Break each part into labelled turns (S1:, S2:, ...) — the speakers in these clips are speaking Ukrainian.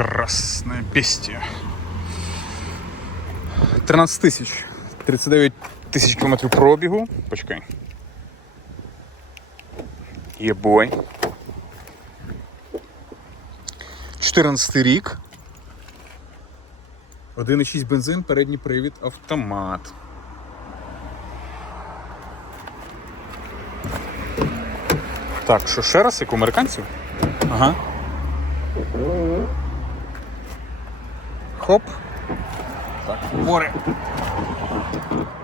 S1: Красне бестія. 13 тисяч. 39 тисяч кілометрів пробігу. Почекай. Є бой. 14 рік. 1,6 бензин, передній привід, автомат. Так, що ще раз, як у американців? Ага. Хоп. Так, гори.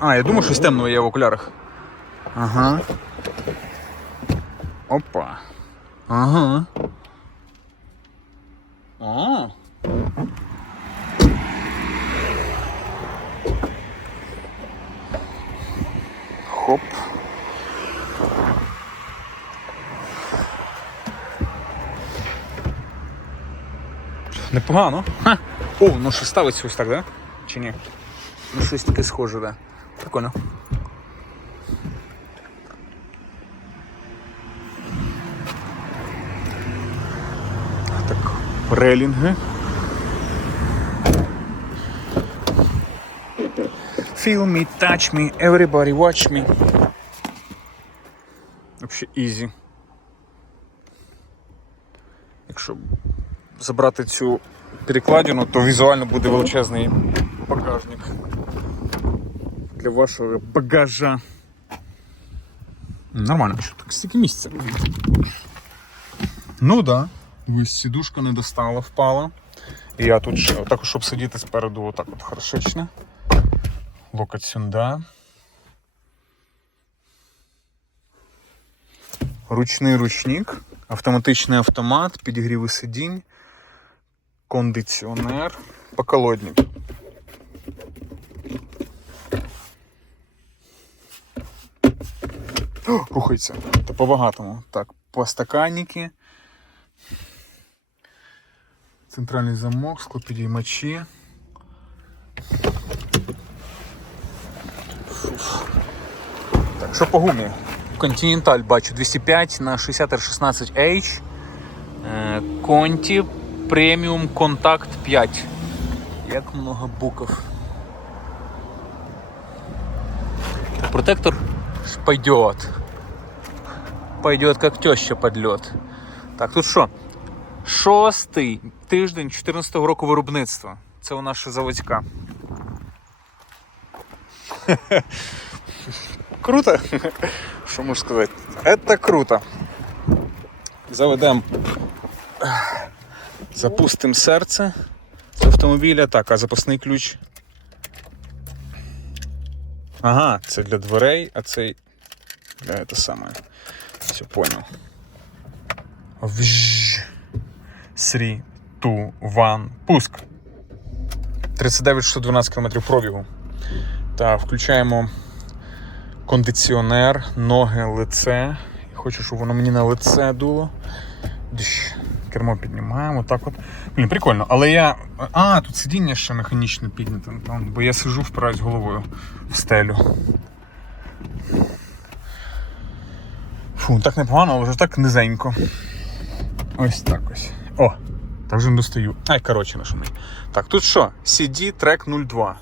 S1: А, я думаю, щось темного є в окулярах. Ага. Опа. Ага. А. Хоп. Непогано. Ха. О, ну що ставиться ось так, да? Чи ні? Ну щось таке схоже, да. Прикольно. Так, релінги. Feel me, touch me, everybody watch me. Вообще easy. Якщо забрати цю перекладину, то візуально буде величезний багажник для вашого багажа. Нормально, що так стільки місця. Ну да. Ось сідушка не достала, впала. І я тут ще також, щоб сидіти спереду, отак от хорошечно. Локоть сюди. Ручний ручник, автоматичний автомат, підігріви сидінь, кондиціонер, поколодник. Рухається. Та по-багатому. Так, постаканники. Центральний замок, склопідіймачі. Так, що по гумі? Continental бачу 205 на 60 R16H. Premium Contact 5. Як много букв. Протектор пойдет. Пойдет как теща под лед. Так, тут що? Шостий тиждень 14-го року виробництва. Це у нас ще заводська. Круто. Що можу сказати? Это круто. Заведемо. Запустимо серце з автомобіля. Так, а запасний ключ. Ага, це для дверей, а цей для це саме. Все, понял. Вжж. 3, 2, 1, пуск. 39 612 км пробігу. Так, включаємо кондиціонер, ноги, лице. Хочу, щоб воно мені на лице дуло. Дщ. Кермо піднімаємо, так от. Блін, прикольно. Але я. А, тут сидіння ще механічно підняте, бо я сижу впираюсь головою в стелю. Фу, так непогано, але вже так низенько. Ось так ось. О! Так вже не достаю. Ай, коротше, нашумий. Так, тут що? CD трек 02.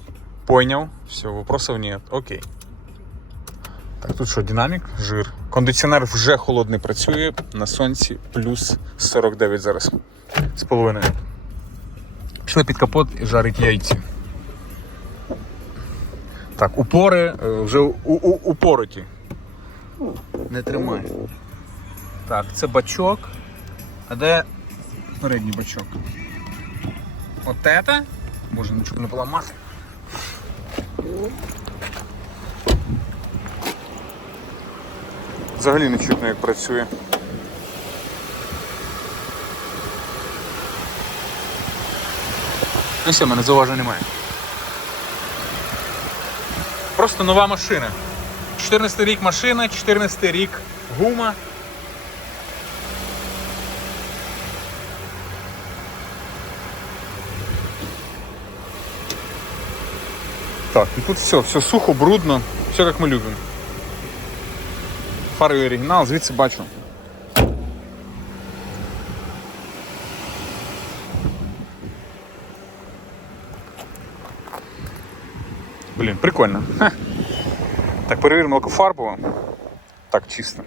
S1: Поняв. Все, вопросов нет. Окей. Так, тут що, динамік, жир. Кондиціонер вже холодний працює на сонці плюс 49 зараз. З половиною. Пішли під капот і жарить яйці. Так, упори е, вже у, у, упороті. Не тримай. Так, це бачок. А де передній бачок? От это? Боже, нічого не поламати. Взагалі не чутно, як працює. Ну все, мене зауважень немає. Просто нова машина. 14 рік машина, 14 рік гума. Так, і тут все, все сухо, брудно, все як ми любимо фаровий оригінал, звідси бачу. Блін, прикольно. Ха. Так, перевіримо лакофарбу. Так, чисто.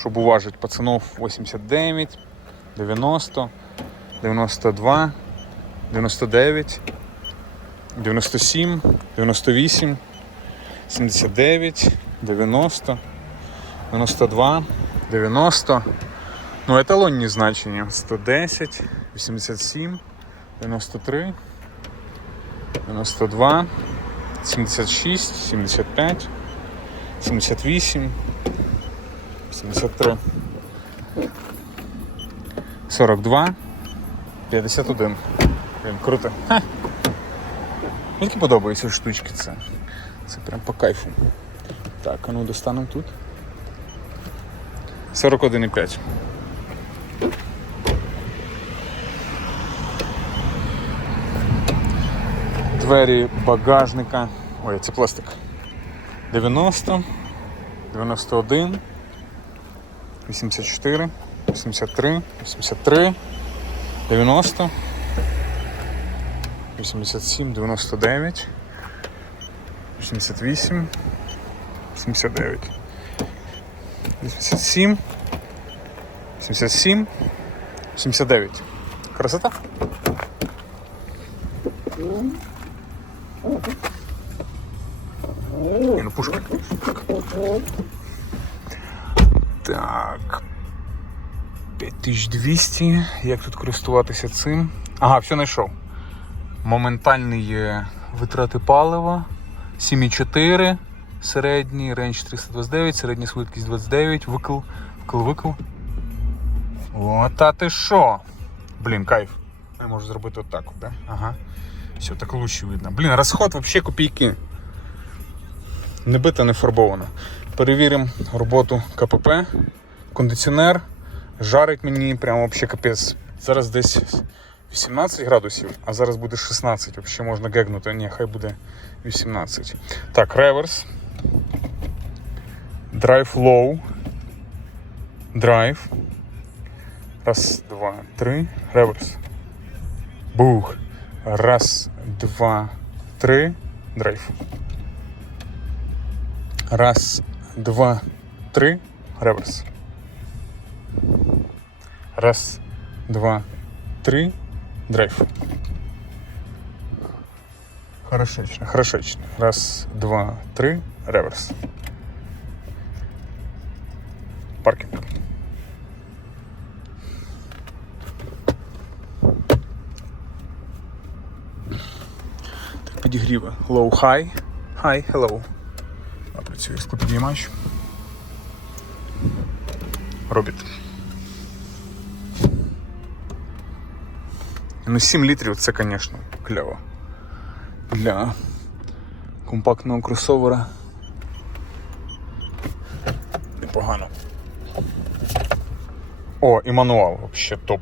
S1: Щоб уважити. пацанов 89, 90, 92, 99, 97, 98, 79, 90. 92, 90. Ну, еталонні значення 110, 87, 93, 92, 76, 75, 78, 73, 42, 51. Блін, круто. Ха. Мені подобаються штучки це. Це прям по кайфу. Так, а ну достанемо тут. 41,5. Двері багажника. Ой, це пластик. 90, 91, 84, 83, 83, 90, 87, 99, 88, 79, 87, 77, 79. Красота? Ні, ну пушка. Так. 5200. Як тут користуватися цим? Ага, все знайшов. Моментальні витрати палива. 7,4. Середній рейндж 329, середня швидкість 29, викл, викл, викл. О, та ти що? Блін, кайф. Я можу зробити отак, от, да? Ага. Все, так лучше видно. Блін, розход взагалі копійки. Не бита, не фарбована. Перевіримо роботу КПП. Кондиціонер жарить мені прямо взагалі капець. Зараз десь 18 градусів, а зараз буде 16. Взагалі можна гегнути. Ні, хай буде 18. Так, реверс. Драйв low. Драйв. Раз, два, три. Реверс. Бух. Раз, два, три. Драйв. Раз, два, три. Реверс. Раз, два, три. Драйв. Хорошечно, хорошечно. Раз, два, три. Реверс. Паркинг. Так, підігріви. Low, high. High, hello. А працює склопідіймач. Робіт. Ну 7 літрів це, звісно, кльово. Для компактного кросовера. Непогано. О, і мануал взагалі топ.